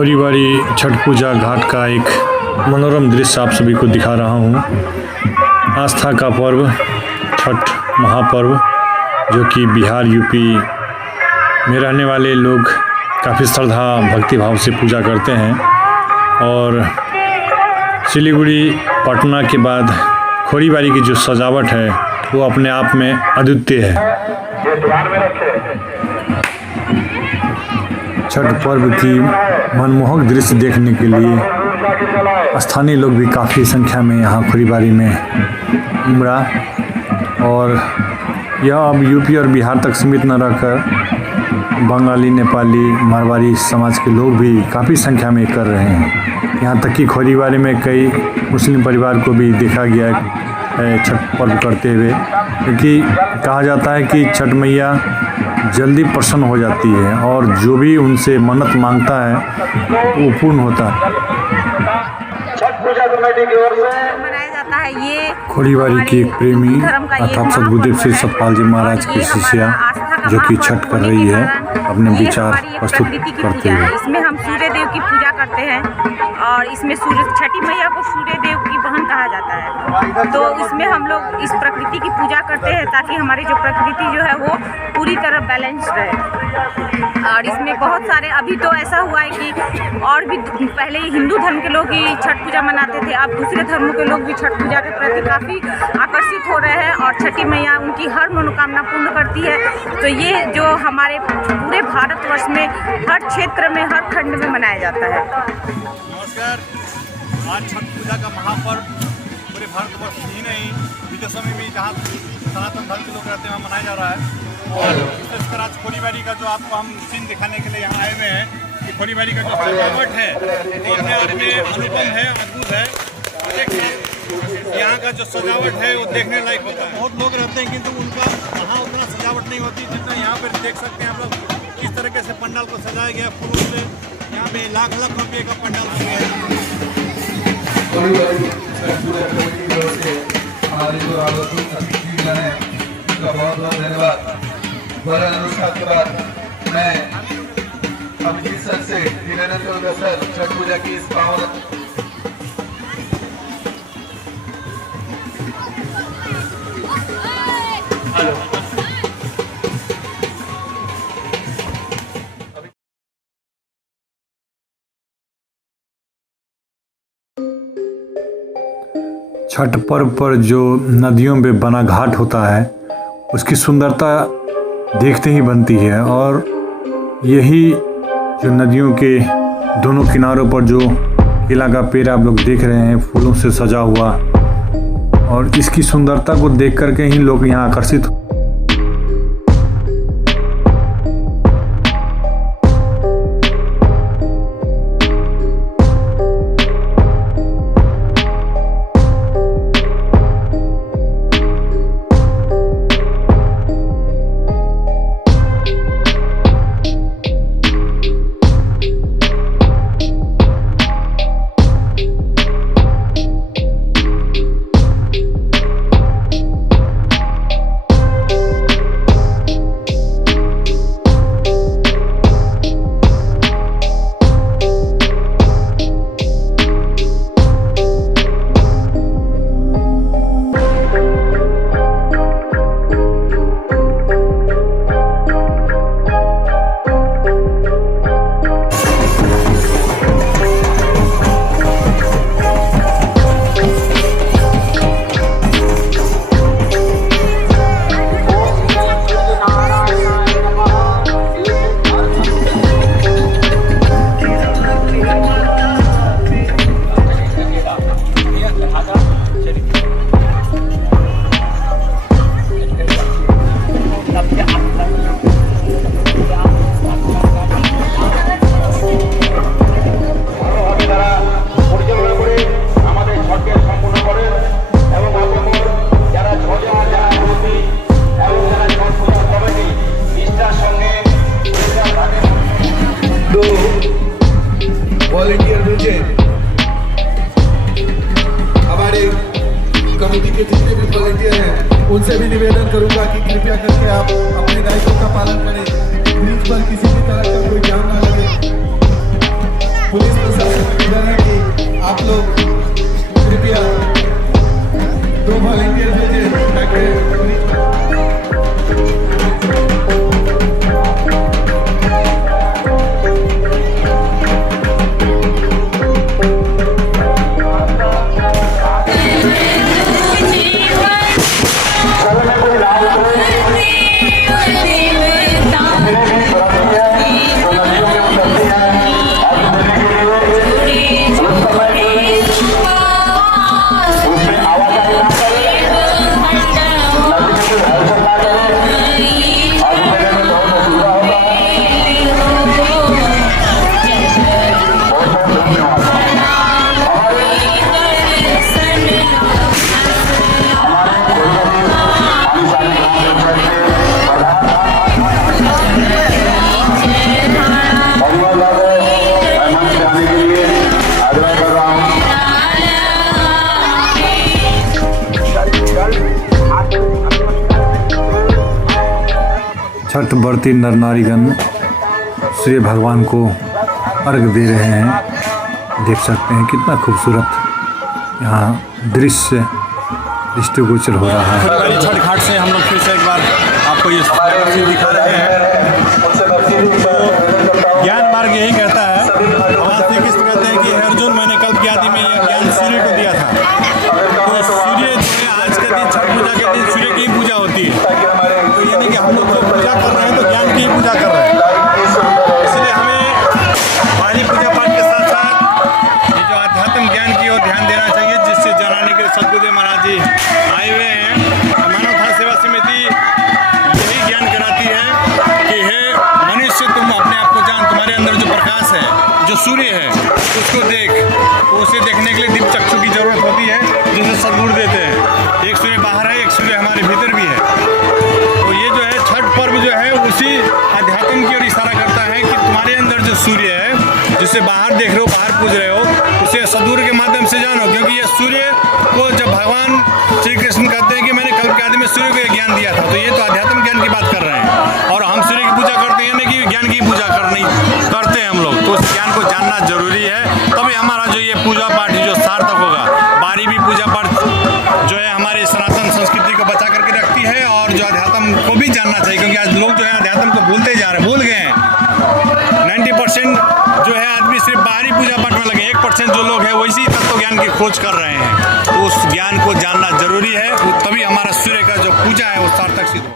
खोरीबारी छठ पूजा घाट का एक मनोरम दृश्य आप सभी को दिखा रहा हूँ। आस्था का पर्व छठ महापर्व जो कि बिहार यूपी में रहने वाले लोग काफ़ी श्रद्धा भक्ति भाव से पूजा करते हैं और सिलीगुड़ी पटना के बाद खोरीबारी की जो सजावट है वो अपने आप में अद्वितीय है। छठ पर्व की मनमोहक दृश्य देखने के लिए स्थानीय लोग भी काफ़ी संख्या में यहाँ खोरीबारी में उमड़ा और यह अब यूपी और बिहार तक सीमित न रहकर बंगाली, नेपाली, मारवाड़ी समाज के लोग भी काफ़ी संख्या में कर रहे हैं। यहाँ तक कि खोरीबारी में कई मुस्लिम परिवार को भी देखा गया है छठ पर्व करते हुए, क्योंकि कहा जाता है कि छठ मैया जल्दी प्रसन्न हो जाती है और जो भी उनसे मन्नत मांगता है वो पूर्ण होता है। छठ पूजा कमेटी की ओर से मनाया जाता है। ये खोरीबारी की एक प्रेमी अर्थात सदगुरुदेव श्री सतपाल जी महाराज की शिष्या जो कि छठ कर रही है अपने विचार प्रस्तुत करते हुए। इसमें हम सूर्य देव की पूजा करते हैं और इसमें छठी मैया को सूर्य देव की बहन कहा जाता है। तो इसमें हम लोग इस प्रकृति की पूजा करते हैं ताकि हमारी जो प्रकृति जो है वो पूरी तरह बैलेंस रहे। और इसमें बहुत सारे अभी तो ऐसा हुआ है कि और भी पहले हिंदू धर्म के लोग ही छठ पूजा मनाते थे, अब दूसरे धर्मों के लोग भी छठ पूजा के प्रति काफ़ी आकर्षित हो रहे हैं और छठी मैया उनकी हर मनोकामना पूर्ण करती है। तो ये जो हमारे पूरे भारतवर्ष में हर क्षेत्र में हर खंड में मनाया जाता है। नमस्कार। आज छठ पूजा का महापर्व पूरे भारतवर्ष ही नहीं विदेशों में भी जहाँ सनातन धर्म के लोग रहते हैं वहाँ मनाया जा रहा है। और विशेषकर आज खोरीबारी का जो आपको हम सीन दिखाने के लिए यहाँ आए हुए हैं कि खोरीबारी का जो सजावट है वो अपने आप में अनुपम है, अद्भुत है। यहाँ का जो सजावट है वो देखने लायक होता है। बहुत लोग रहते हैं किंतु उनका वहाँ उतना सजावट नहीं होती जितना यहाँ पर देख सकते हैं आप लोग। किस तरीके से पंडाल को सजाया गया फूलों से, यहाँ पे लाख लाख रुपये का पंडाल बन गया है। बहुत बहुत धन्यवाद। अनुष्ठान के बाद मैं अभिजीत सर से निवेदन करूंगा सर छठ पूजा की इस पावन छठ पर्व पर जो नदियों में बना घाट होता है उसकी सुंदरता देखते ही बनती है और यही जो नदियों के दोनों किनारों पर जो केला का पेड़ आप लोग देख रहे हैं फूलों से सजा हुआ और इसकी सुंदरता को देख करके ही लोग यहाँ आकर्षित वॉलंटियर मुझे हमारे कमेटी के जितने भी वॉलंटियर हैं उनसे भी निवेदन करूंगा कि कृपया करके आप अपने दायित्व का पालन करें। ब्रिज पर किसी भी तरह का कोई जाम ना लगे। पुलिस प्रशासन से निवेदन है कि आप लोग कृपया 2 वॉलंटियर भेजें ताकि छठ व्रती नर नारीगण सूर्य भगवान को अर्घ दे रहे हैं। देख सकते हैं कितना खूबसूरत यहाँ दृश्य दृष्टिगोचर हो रहा है। छठ घाट से हम लोग फिर से एक बार आपको ये तस्वीर दिखा रहे हैं। तो ज्ञान मार्ग यही कहता है, भगवान श्री कृष्ण कहते हैं कि अर्जुन मैंने कल्प की आदि में यह ज्ञान सूर्य को दिया था। तो सूर्य जो है आज के दिन छठ पूजा के दिन सूर्य की पूजा होती है। तो यानी कि हम लोग जो पूजा कर रहे हैं तो ज्ञान की पूजा कर रहे हैं। इसलिए हमें बाहरी पूजा पाठ के साथ साथ ये जो आध्यात्म ज्ञान की ओर ध्यान देना चाहिए, जिससे जनाने के सदगुरुदेव महाराज जी आए हुए हैं। मानव धर्म सेवा समिति यही ज्ञान कराती है कि हे मनुष्य, तुम अपने आप को जान, तुम्हारे अंदर जो प्रकाश है, जो सूर्य है, उसको देख। तो उसे देखने के लिए दीप चक्षु की जरूरत होती है, जिसे सदगुरु देते हैं। एक सूर्य बाहर है, एक सूर्य हमारे भीतर भी है। तो ये जो है छठ पर्व जो है उसी अध्यात्म की ओर इशारा करता है कि तुम्हारे अंदर जो सूर्य है, जिसे बाहर देख रहे हो, बाहर पूज रहे हो, उसे सदगुरु के माध्यम से जानो। क्योंकि ये सूर्य को जब भगवान श्री कृष्ण कहते हैं कि मैंने कल्प के आदि में सूर्य को ये ज्ञान दिया था, तो ये तो आध्यात्म ज्ञान की बात कर रहे हैं। और हम सूर्य की पूजा करते हैं, नहीं कि ज्ञान की पूजा करते हैं हम लोग। तो उस ज्ञान को जानना जरूरी है, तभी हमारा जो ये पूजा पाठ जो सार्थक होगा। बारी भी पूजा पाठ जो है हमारी सनातन संस्कृति को बचा करके रखती है, और जो अध्यात्म को भी जानना चाहिए। क्योंकि आज लोग जो है अध्यात्म को भूलते जा रहे हैं, भूल गए हैं। 90% जो है आदमी सिर्फ बाहरी पूजा पाठ में लगे, 1% जो लोग हैं वैसी तत्व ज्ञान की खोज कर रहे हैं। तो उस ज्ञान को जानना जरूरी है, तभी हमारा सूर्य का जो पूजा है वो सार्थक सिद्ध हो।